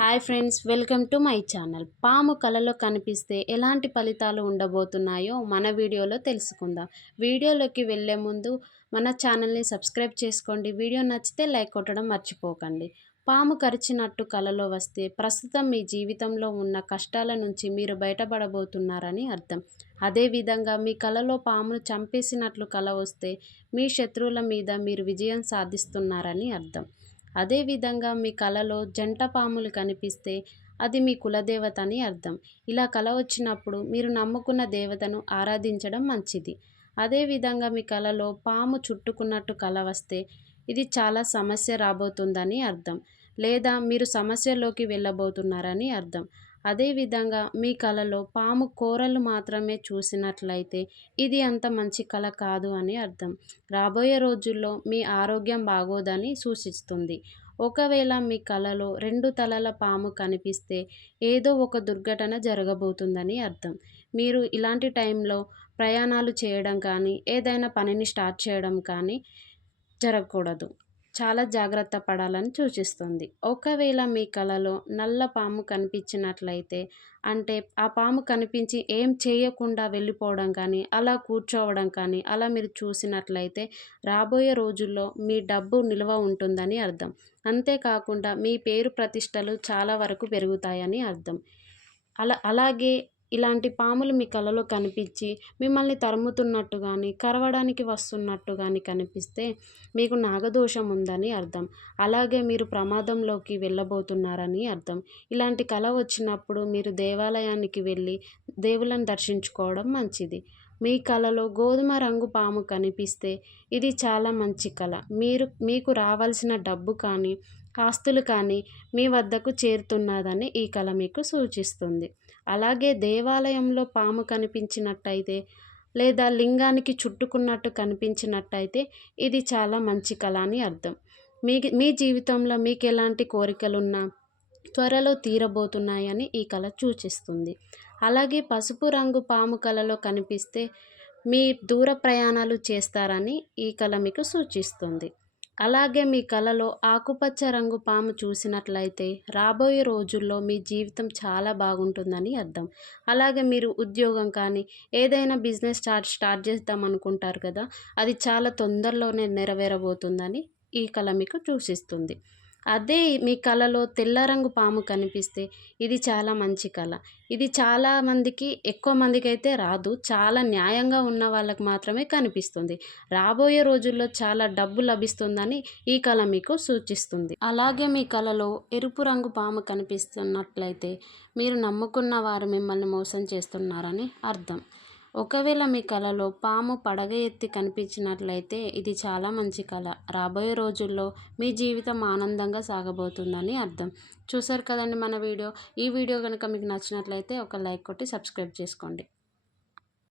Hi friends welcome to my channel. పాము కలలో కనిపిస్తే ఎలాంటి ఫలితాలు ఉండబోతున్నాయో మన వీడియోలో తెలుసుకుందాం. వీడియోలోకి వెళ్ళే ముందు మన ఛానల్ని సబ్స్క్రైబ్ చేసుకోండి. వీడియో నచ్చితే లైక్ కొట్టడం మర్చిపోకండి. పాము కరిచినట్టు కలలో వస్తే ప్రస్తుతం మీ జీవితంలో ఉన్న కష్టాల నుంచి మీరు బయటపడబోతున్నారని అర్థం. అదేవిధంగా మీ కలలో పామును చంపేసినట్లు కల వస్తే మీ శత్రువుల మీద మీరు విజయం సాధిస్తున్నారని అర్థం. అదేవిధంగా మీ కలలో జంట పాములు కనిపిస్తే అది మీ కులదేవత అని అర్థం. ఇలా కల వచ్చినప్పుడు మీరు నమ్ముకున్న దేవతను ఆరాధించడం మంచిది. అదేవిధంగా మీ కలలో పాము చుట్టుకున్నట్టు కళ వస్తే ఇది చాలా సమస్య రాబోతుందని అర్థం. లేదా మీరు సమస్యలోకి వెళ్ళబోతున్నారని అర్థం. అదేవిధంగా మీ కలలో పాము కూరలు మాత్రమే చూసినట్లయితే ఇది అంత మంచి కళ కాదు అని అర్థం. రాబోయే రోజుల్లో మీ ఆరోగ్యం బాగోదని సూచిస్తుంది. ఒకవేళ మీ కలలో రెండు తలల పాము కనిపిస్తే ఏదో ఒక దుర్ఘటన జరగబోతుందని అర్థం. మీరు ఇలాంటి టైంలో ప్రయాణాలు చేయడం కానీ ఏదైనా పనిని స్టార్ట్ చేయడం కానీ జరగకూడదు. చాలా జాగ్రత్త పడాలని సూచిస్తుంది. ఒకవేళ మీ కలలో నల్ల పాము కనిపించినట్లయితే అంటే ఆ పాము కనిపించి ఏం చేయకుండా వెళ్ళిపోవడం కానీ అలా కూర్చోవడం కానీ అలా మీరు చూసినట్లయితే రాబోయే రోజుల్లో మీ డబ్బు నిల్వ ఉంటుందని అర్థం. అంతేకాకుండా మీ పేరు ప్రతిష్టలు చాలా వరకు పెరుగుతాయని అర్థం. అలా అలాగే ఇలాంటి పాములు మీ కలలో కనిపించి మిమ్మల్ని తరుముతున్నట్టు కానీ కరవడానికి వస్తున్నట్టు కానీ కనిపిస్తే మీకు నాగదోషం ఉందని అర్థం. అలాగే మీరు ప్రమాదంలోకి వెళ్ళబోతున్నారని అర్థం. ఇలాంటి కళ వచ్చినప్పుడు మీరు దేవాలయానికి వెళ్ళి దేవులను దర్శించుకోవడం మంచిది. మీ కళలో గోధుమ రంగు పాము కనిపిస్తే ఇది చాలా మంచి కళ మీరు మీకు రావాల్సిన డబ్బు కానీ ఆస్తులు కానీ మీ వద్దకు చేరుతున్నదని ఈ కళ మీకు సూచిస్తుంది. అలాగే దేవాలయంలో పాము కనిపించినట్టయితే లేదా లింగానికి చుట్టుకున్నట్టు కనిపించినట్టయితే ఇది చాలా మంచి కళ అని అర్థం. మీ మీ జీవితంలో మీకు ఎలాంటి కోరికలున్నా త్వరలో తీరబోతున్నాయని ఈ కళ సూచిస్తుంది. అలాగే పసుపు రంగు పాము కళలో కనిపిస్తే మీ దూర ప్రయాణాలు చేస్తారని ఈ కళ మీకు సూచిస్తుంది. అలాగే మీ కలలో ఆకుపచ్చ రంగు పాము చూసినట్లయితే రాబోయే రోజుల్లో మీ జీవితం చాలా బాగుంటుందని అర్థం. అలాగే మీరు ఉద్యోగం కానీ ఏదైనా బిజినెస్ స్టార్ట్ స్టార్ట్ చేద్దాం అనుకుంటారు కదా అది చాలా తొందరలోనే నెరవేరబోతుందని ఈ కళ మీకు సూచిస్తుంది. అదే మీ కళలో తెల్ల రంగు పాము కనిపిస్తే ఇది చాలా మంచి కళ. ఇది చాలా మందికి ఎక్కువ మందికి అయితే రాదు. చాలా న్యాయంగా ఉన్న వాళ్ళకి మాత్రమే కనిపిస్తుంది. రాబోయే రోజుల్లో చాలా డబ్బు లభిస్తుందని ఈ కళ మీకు సూచిస్తుంది. అలాగే మీ కళలో ఎరుపు రంగు పాము కనిపిస్తున్నట్లయితే మీరు నమ్ముకున్న వారు మిమ్మల్ని మోసం చేస్తున్నారని అర్థం. ఒకవేళ మీ కలలో పాము పడగ ఎత్తి కనిపించినట్లయితే ఇది చాలా మంచి కళ రాబోయే రోజుల్లో మీ జీవితం ఆనందంగా సాగబోతుందని అర్థం. చూసారు కదండి మన వీడియో? ఈ వీడియో కనుక మీకు నచ్చినట్లయితే ఒక లైక్ కొట్టి సబ్స్క్రైబ్ చేసుకోండి.